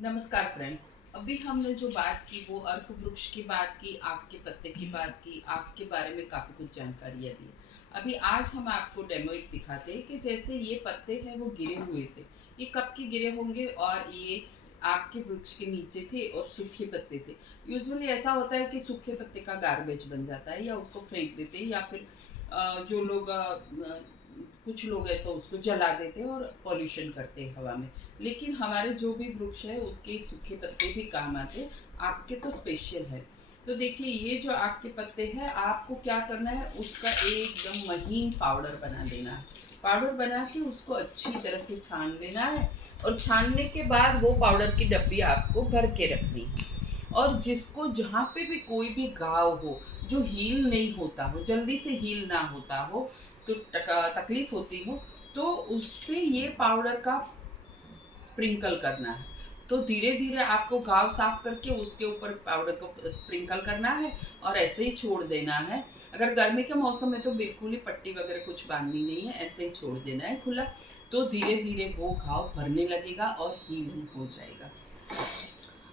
नमस्कार फ्रेंड्स। अभी हमने जो बात की वो अर्क वृक्ष की बात की, आक के पत्ते की बात की, आक के बारे में काफ़ी कुछ जानकारियाँ दी। अभी आज हम आपको डेमो एक दिखाते हैं कि जैसे ये पत्ते हैं वो गिरे हुए थे। ये कब के गिरे होंगे और ये आक के वृक्ष के नीचे थे और सूखे पत्ते थे। यूजुअली ऐसा होता है कि सूखे पत्ते का गार्बेज बन जाता है या उसको फेंक देते हैं या फिर जो लोग कुछ लोग ऐसा उसको जला देते हैं और पॉल्यूशन करते हैं हवा में। लेकिन हमारे जो भी वृक्ष है उसके सूखे पत्ते भी काम आते हैं। आपके तो स्पेशल है। तो देखिए ये जो आपके पत्ते हैं आपको क्या करना है, उसका एकदम महीन पाउडर बना देना है। पाउडर बना के उसको अच्छी तरह से छान लेना है और छानने के बाद वो पाउडर की डब्बी आपको भर के रखनी है। और जिसको जहाँ पे भी कोई भी घाव हो जो हील नहीं होता हो, जल्दी से हील ना होता हो, तो तकलीफ होती हो, तो उस पे ये पाउडर का स्प्रिंकल करना है। तो धीरे धीरे आपको घाव साफ करके उसके ऊपर पाउडर को स्प्रिंकल करना है और ऐसे ही छोड़ देना है। अगर गर्मी के मौसम में तो बिल्कुल ही पट्टी वगैरह कुछ बांधनी नहीं है, ऐसे ही छोड़ देना है खुला। तो धीरे धीरे वो घाव भरने लगेगा और हीलिंग हो जाएगा।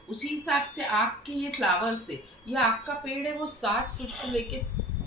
उसी हिसाब से आक के ये फ्लावर से, ये आक का पेड़ है वो 60 फीट से लेके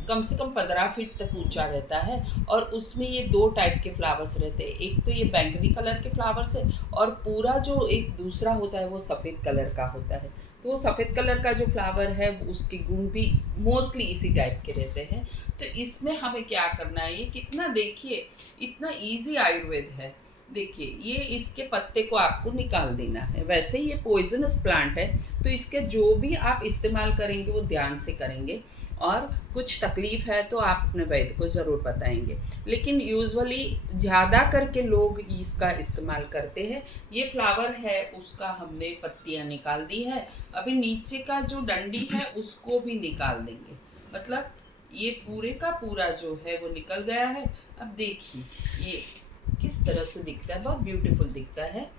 कम से कम 15 फीट तक ऊंचा रहता है। और उसमें ये दो टाइप के फ्लावर्स रहते हैं, एक तो ये बैंगनी कलर के फ्लावर्स है और पूरा जो एक दूसरा होता है वो सफ़ेद कलर का होता है। तो वो सफ़ेद कलर का जो फ्लावर है उसके गुण भी मोस्टली इसी टाइप के रहते हैं। तो इसमें हमें क्या करना है, ये कितना देखिए इतना इजी आयुर्वेद है। देखिए ये इसके पत्ते को आपको निकाल देना है। वैसे ये पॉइजनस प्लांट है तो इसके जो भी आप इस्तेमाल करेंगे वो ध्यान से करेंगे। और कुछ तकलीफ है तो आप अपने वैद्य को ज़रूर बताएंगे। लेकिन यूजुअली ज़्यादा करके लोग इसका इस्तेमाल करते हैं। ये फ्लावर है उसका हमने पत्तियां निकाल दी है। अभी नीचे का जो डंडी है उसको भी निकाल देंगे। मतलब ये पूरे का पूरा जो है वो निकल गया है। अब देखिए ये किस तरह से दिखता है, बहुत ब्यूटीफुल दिखता है।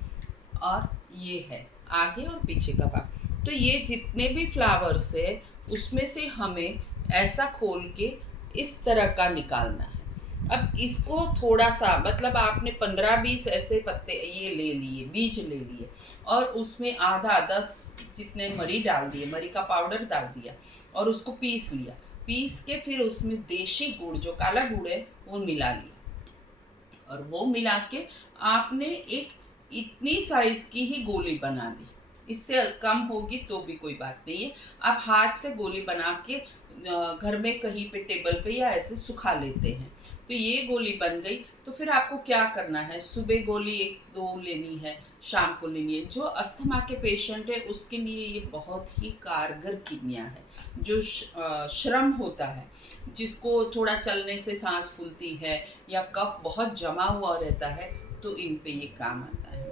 और ये है आगे और पीछे का भाग। तो ये जितने भी फ्लावर्स है उसमें से हमें ऐसा खोल के इस तरह का निकालना है। अब इसको थोड़ा सा मतलब आपने 15-20 ऐसे पत्ते ये ले लिए, बीज ले लिए और उसमें आधा 10 जितने मरी डाल दिए, मरी का पाउडर डाल दिया और उसको पीस लिया। पीस के फिर उसमें देशी गुड़ जो काला गुड़ है वो मिला लिया और वो मिला के आपने एक इतनी साइज की ही गोली बना दी। इससे कम होगी तो भी कोई बात नहीं है। आप हाथ से गोली बना के घर में कहीं पे टेबल पे या ऐसे सुखा लेते हैं। तो ये गोली बन गई। तो फिर आपको क्या करना है, सुबह गोली 1-2 लेनी है, शाम को लेनी है। जो अस्थमा के पेशेंट है उसके लिए ये बहुत ही कारगर कीमिया है। जो श्रम होता है, जिसको थोड़ा चलने से सांस फूलती है या कफ बहुत जमा हुआ रहता है, तो इन पे ये काम आता है।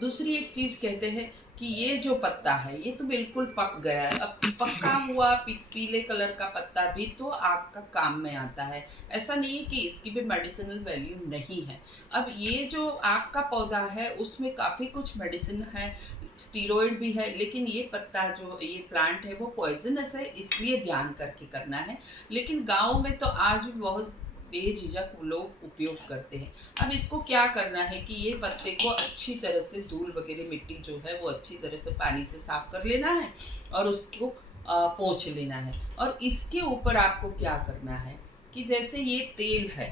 दूसरी एक चीज कहते हैं कि ये जो पत्ता है ये तो बिल्कुल पक गया है। अब पका हुआ पीले कलर का पत्ता भी तो आपका काम में आता है। ऐसा नहीं है कि इसकी भी मेडिसिनल वैल्यू नहीं है। अब ये जो आक का पौधा है उसमें काफ़ी कुछ मेडिसिन है, स्टीरॉयड भी है। लेकिन ये पत्ता जो ये प्लांट है वो पॉइजनस है, इसलिए ध्यान करके करना है। लेकिन गाँव में तो आज भी बहुत बेझिझक लोग उपयोग करते हैं। अब इसको क्या करना है कि ये पत्ते को अच्छी तरह से धूल वगैरह मिट्टी जो है वो अच्छी तरह से पानी से साफ कर लेना है और उसको पोंछ लेना है। और इसके ऊपर आपको क्या करना है कि जैसे ये तेल है,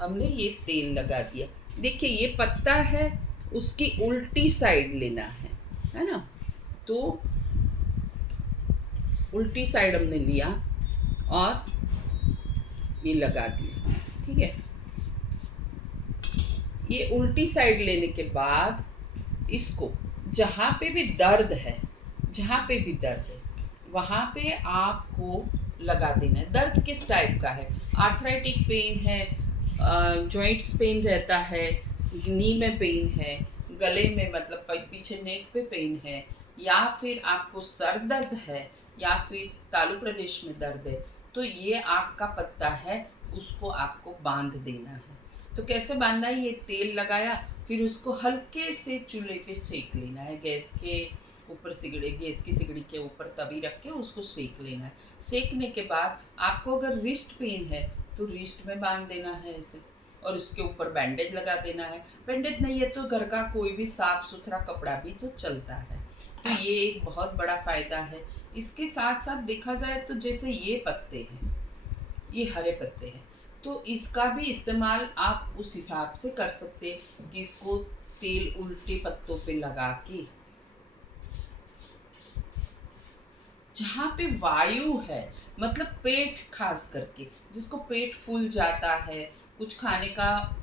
हमने ये तेल लगा दिया। देखिए ये पत्ता है उसकी उल्टी साइड लेना है ना। तो उल्टी साइड हमने लिया और ये लगा दिया, ठीक है। ये उल्टी साइड लेने के बाद इसको जहाँ पे भी दर्द है, जहाँ पे भी दर्द है वहाँ पे आपको लगा देना है। दर्द किस टाइप का है, आर्थराइटिक पेन है, जॉइंट्स पेन रहता है, नी में पेन है, गले में मतलब पीछे नेक पे पेन है, या फिर आपको सर दर्द है, या फिर तालु प्रदेश में दर्द है, तो ये आक का पत्ता है उसको आपको बांध देना है। तो कैसे बांधना है, ये तेल लगाया फिर उसको हल्के से चूल्हे पे सेक लेना है। गैस के ऊपर सिगड़ी, गैस की सिगड़ी के ऊपर तवी रख के उसको सेक लेना है। सेकने के बाद आपको अगर रिस्ट पेन है तो रिस्ट में बांध देना है ऐसे। और उसके ऊपर बैंडेज लगा देना है। बैंडेज नहीं है तो घर का कोई भी साफ सुथरा कपड़ा भी तो चलता है। तो ये एक बहुत बड़ा फ़ायदा है। इसके साथ साथ देखा जाए तो जैसे ये पत्ते हैं, ये हरे पत्ते हैं, तो इसका भी इस्तेमाल आप उस हिसाब से कर सकते हैं कि इसको तेल उल्टे पत्तों पे लगा के, जहाँ पे वायु है, मतलब पेट खास करके, जिसको पेट फूल जाता है, कुछ खाने का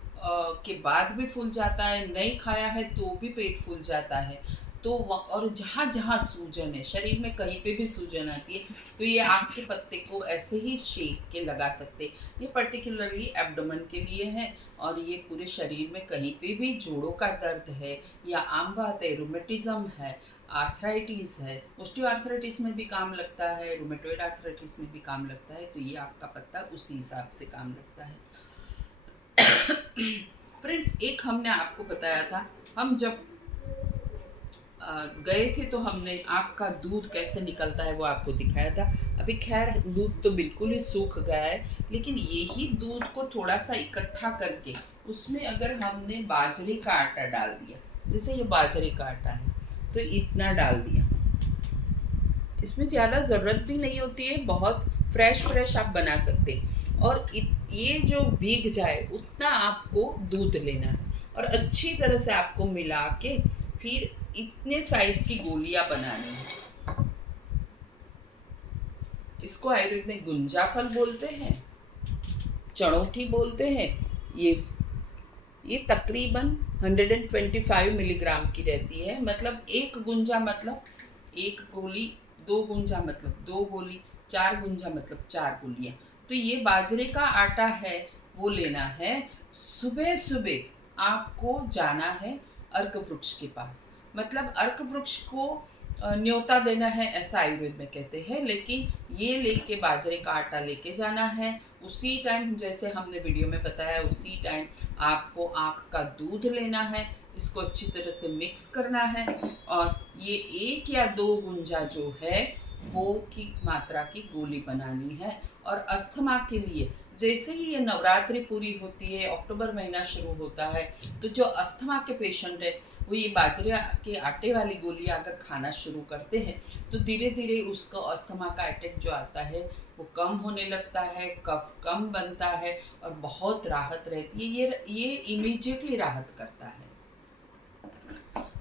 के बाद भी फूल जाता है, नहीं खाया है तो भी पेट फूल जाता है, तो और जहाँ जहाँ सूजन है, शरीर में कहीं पे भी सूजन आती है, तो ये आम के पत्ते को ऐसे ही सेक के लगा सकते। ये पर्टिकुलरली एब्डोमेन के लिए है, और ये पूरे शरीर में कहीं पे भी जोड़ों का दर्द है, या आम बात है रूमेटिज्म है, आर्थराइटिस है, ओस्टियो आर्थराइटिस में भी काम लगता है, रूमेटोइड आर्थराइटिस में भी काम लगता है, तो ये आपका पत्ता उसी हिसाब से काम लगता है। फ्रेंड्स, एक हमने आपको बताया था, हम जब गए थे तो हमने आपका दूध कैसे निकलता है वो आपको दिखाया था। अभी खैर दूध तो बिल्कुल ही सूख गया है, लेकिन यही दूध को थोड़ा सा इकट्ठा करके उसमें अगर हमने बाजरे का आटा डाल दिया, जैसे ये बाजरे का आटा है तो इतना डाल दिया, इसमें ज़्यादा ज़रूरत भी नहीं होती है, बहुत फ्रेश आप बना सकते, और ये जो भीग जाए उतना आपको दूध लेना है, और अच्छी तरह से आपको मिला के फिर इतने साइज की गोलियां बनानी है। इसको आयुर्वेद में गुंजा फल बोलते हैं, चणोठी बोलते हैं। ये तकरीबन 125 मिलीग्राम की रहती है, मतलब एक गुंजा मतलब एक गोली, दो गुंजा मतलब दो गोली, चार गुंजा मतलब चार गोलियां। तो ये बाजरे का आटा है, वो लेना है। सुबह सुबह आपको जाना है अर्क वृक्ष के पास, मतलब अर्क वृक्ष को न्योता देना है, ऐसा आयुर्वेद में कहते हैं, लेकिन ये लेके बाजरे का आटा लेके जाना है। उसी टाइम, जैसे हमने वीडियो में बताया, उसी टाइम आपको आँख का दूध लेना है, इसको अच्छी तरह से मिक्स करना है, और ये 1 या 2 गुंजा जो है वो की मात्रा की गोली बनानी है। और अस्थमा के लिए, जैसे ही ये नवरात्रि पूरी होती है, अक्टूबर महीना शुरू होता है, तो जो अस्थमा के पेशेंट है वो ये बाजरे के आटे वाली गोलियां अगर खाना शुरू करते हैं तो धीरे धीरे उसका अस्थमा का अटैक जो आता है वो कम होने लगता है, कफ कम बनता है, और बहुत राहत रहती है। ये इमीडिएटली राहत करता है।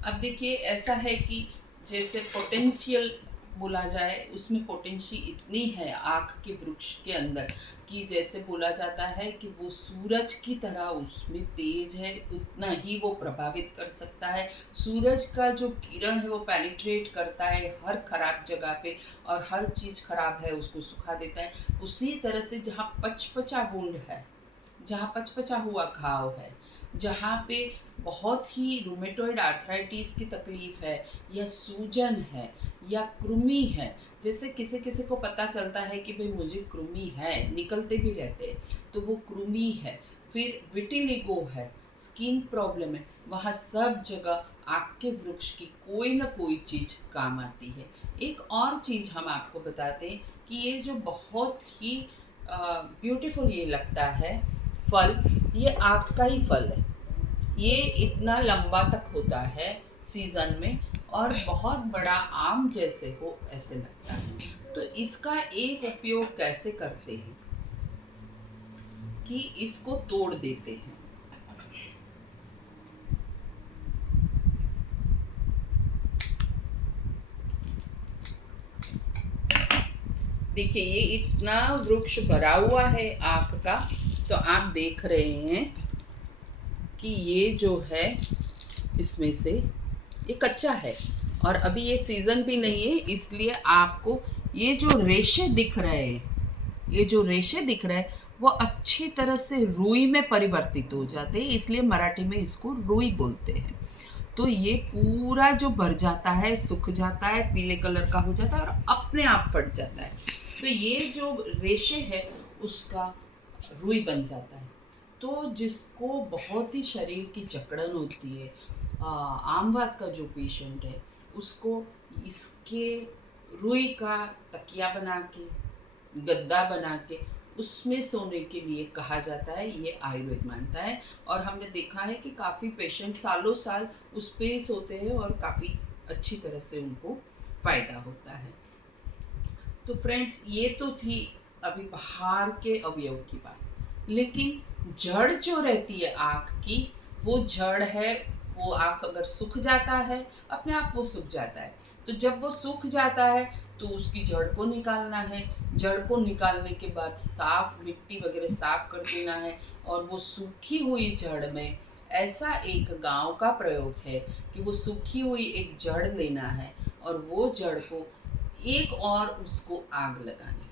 अब देखिए, ऐसा है कि जैसे पोटेंशियल बोला जाए, उसमें पोटेंशी इतनी है आँख के वृक्ष के अंदर कि जैसे बोला जाता है कि वो सूरज की तरह उसमें तेज है, उतना ही वो प्रभावित कर सकता है। सूरज का जो किरण है वो पेनिट्रेट करता है हर खराब जगह पे, और हर चीज़ खराब है उसको सुखा देता है। उसी तरह से जहाँ पचपचा वुंड है, जहाँ पचपचा हुआ घाव है, जहाँ पे बहुत ही रूमेटॉइड आर्थराइटिस की तकलीफ़ है, या सूजन है, या कृमि है, जैसे किसी किसी को पता चलता है कि भाई मुझे कृमि है, निकलते भी रहते हैं, तो वो कृमि है, फिर विटिलिगो है, स्किन प्रॉब्लम है, वहाँ सब जगह आँख के वृक्ष की कोई ना कोई चीज़ काम आती है। एक और चीज़ हम आपको बताते हैं कि ये जो बहुत ही ब्यूटीफुल ये लगता है फल, ये आँख का ही फल है। ये इतना लंबा तक होता है सीज़न में, और बहुत बड़ा आम जैसे हो ऐसे लगता है। तो इसका एक उपयोग कैसे करते हैं कि इसको तोड़ देते हैं। देखिए, ये इतना वृक्ष भरा हुआ है आँख का, तो आप देख रहे हैं कि ये जो है इसमें से ये कच्चा है, और अभी ये सीज़न भी नहीं है, इसलिए आपको ये जो रेशे दिख रहे हैं, ये जो रेशे दिख रहे हैं वो अच्छी तरह से रुई में परिवर्तित हो जाते हैं, इसलिए मराठी में इसको रुई बोलते हैं। तो ये पूरा जो भर जाता है, सूख जाता है, पीले कलर का हो जाता है, और अपने आप फट जाता है। तो ये जो रेशे है उसका रुई बन जाता है। तो जिसको बहुत ही शरीर की जकड़न होती है, आमवात का जो पेशेंट है, उसको इसके रुई का तकिया बना के, गद्दा बना के उसमें सोने के लिए कहा जाता है, ये आयुर्वेद मानता है। और हमने देखा है कि काफ़ी पेशेंट सालों साल उस पे ही सोते हैं और काफ़ी अच्छी तरह से उनको फ़ायदा होता है। तो फ्रेंड्स, ये तो थी अभी बाहर के अवयव की बात, लेकिन जड़ जो रहती है आँख की, वो जड़ है, वो आँख अगर सूख जाता है, अपने आप वो सूख जाता है। तो जब वो सूख जाता है तो उसकी जड़ को निकालना है। जड़ को निकालने के बाद साफ मिट्टी वगैरह साफ कर देना है। और वो सूखी हुई जड़ में ऐसा एक गांव का प्रयोग है कि वो सूखी हुई एक जड़ लेना है और वो जड़ को एक और उसको आग लगानी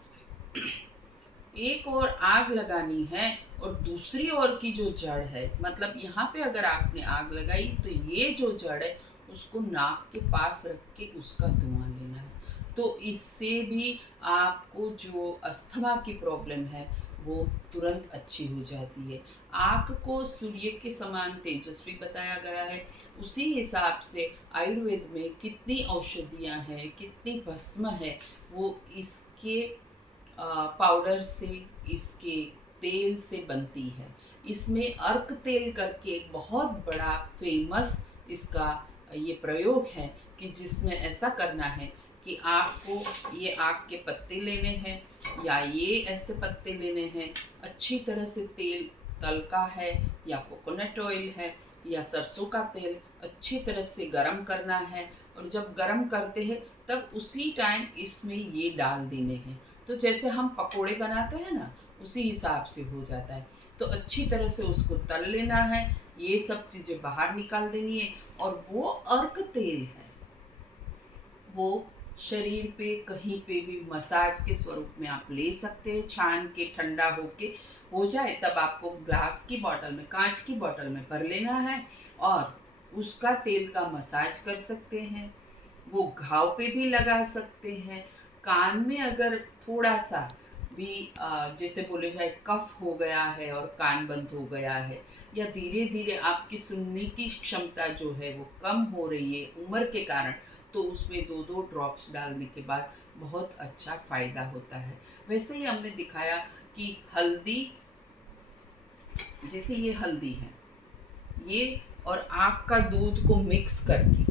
है। एक और आग लगानी है और दूसरी ओर की जो जड़ है, मतलब यहाँ पे अगर आपने आग लगाई तो ये जो जड़ है उसको नाक के पास रख के उसका धुआं लेना है। तो इससे भी आपको जो अस्थमा की प्रॉब्लम है वो तुरंत अच्छी हो जाती है। आग को सूर्य के समान तेजस्वी बताया गया है। उसी हिसाब से आयुर्वेद में कितनी औषधियाँ हैं, कितनी भस्म है, वो इसके पाउडर से, इसके तेल से बनती है। इसमें अर्क तेल करके एक बहुत बड़ा फेमस इसका ये प्रयोग है कि जिसमें ऐसा करना है कि आपको ये आक के पत्ते लेने हैं या ये ऐसे पत्ते लेने हैं। अच्छी तरह से तेल तल का है या कोकोनट ऑयल है या सरसों का तेल अच्छी तरह से गरम करना है। और जब गरम करते हैं तब उसी टाइम इसमें ये डाल देने हैं। तो जैसे हम पकोड़े बनाते हैं ना, उसी हिसाब से हो जाता है। तो अच्छी तरह से उसको तल लेना है, ये सब चीज़ें बाहर निकाल देनी है। और वो अर्क तेल है, वो शरीर पे कहीं पे भी मसाज के स्वरूप में आप ले सकते हैं। छान के ठंडा होके हो जाए तब आपको ग्लास की बॉटल में, कांच की बॉटल में भर लेना है और उसका तेल का मसाज कर सकते हैं। वो घाव पे भी लगा सकते हैं। कान में अगर थोड़ा सा भी जैसे बोले जाए कफ हो गया है और कान बंद हो गया है, या धीरे धीरे आपकी सुनने की क्षमता जो है वो कम हो रही है उम्र के कारण, तो उसमें 2-2 ड्रॉप्स डालने के बाद बहुत अच्छा फ़ायदा होता है। वैसे ही हमने दिखाया कि हल्दी, जैसे ये हल्दी है, ये और आँख का दूध को मिक्स करके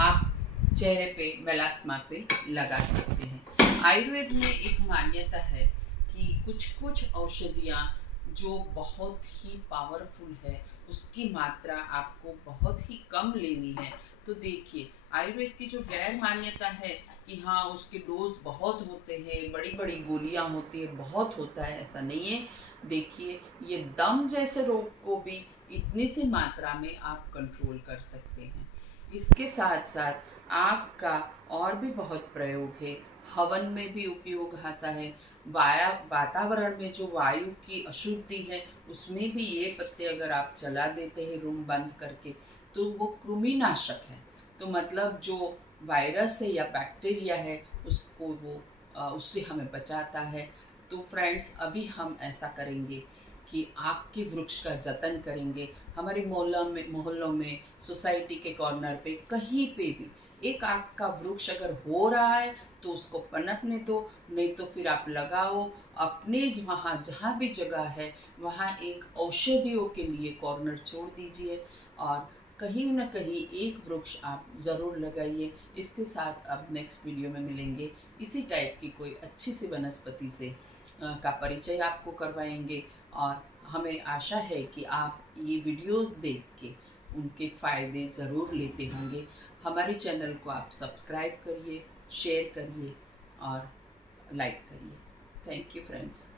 आप चेहरे पे, मेलास्मा पे लगा सकते हैं। आयुर्वेद में एक मान्यता है कि कुछ कुछ औषधियाँ जो बहुत ही पावरफुल है, उसकी मात्रा आपको बहुत ही कम लेनी है। तो देखिए, आयुर्वेद की जो गैर मान्यता है कि हाँ उसके डोज बहुत होते हैं, बड़ी बड़ी गोलियाँ होती है, बहुत होता है, ऐसा नहीं है। देखिए, ये दम जैसे रोग को भी इतनी सी मात्रा में आप कंट्रोल कर सकते हैं। इसके साथ साथ आग का और भी बहुत प्रयोग है। हवन में भी उपयोग आता है। वातावरण में जो वायु की अशुद्धि है उसमें भी ये पत्ते अगर आप जला देते हैं रूम बंद करके, तो वो कृमिनाशक है। तो मतलब जो वायरस है या बैक्टीरिया है उसको वो उससे हमें बचाता है। तो फ्रेंड्स, अभी हम ऐसा करेंगे कि आग के वृक्ष का जतन करेंगे। हमारे मोहल्लों में, सोसाइटी के कॉर्नर पे, कहीं पे भी एक आग का वृक्ष अगर हो रहा है तो उसको पनपने दो, नहीं तो फिर आप लगाओ। अपने वहाँ जहाँ भी जगह है वहाँ एक औषधियों के लिए कॉर्नर छोड़ दीजिए और कहीं न कहीं एक वृक्ष आप ज़रूर लगाइए। इसके साथ अब नेक्स्ट वीडियो में मिलेंगे। इसी टाइप की कोई अच्छी सी वनस्पति से का परिचय आपको करवाएंगे। और हमें आशा है कि आप ये वीडियोस देख के उनके फ़ायदे ज़रूर लेते होंगे। हमारे चैनल को आप सब्सक्राइब करिए, शेयर करिए और लाइक करिए। Thank you friends.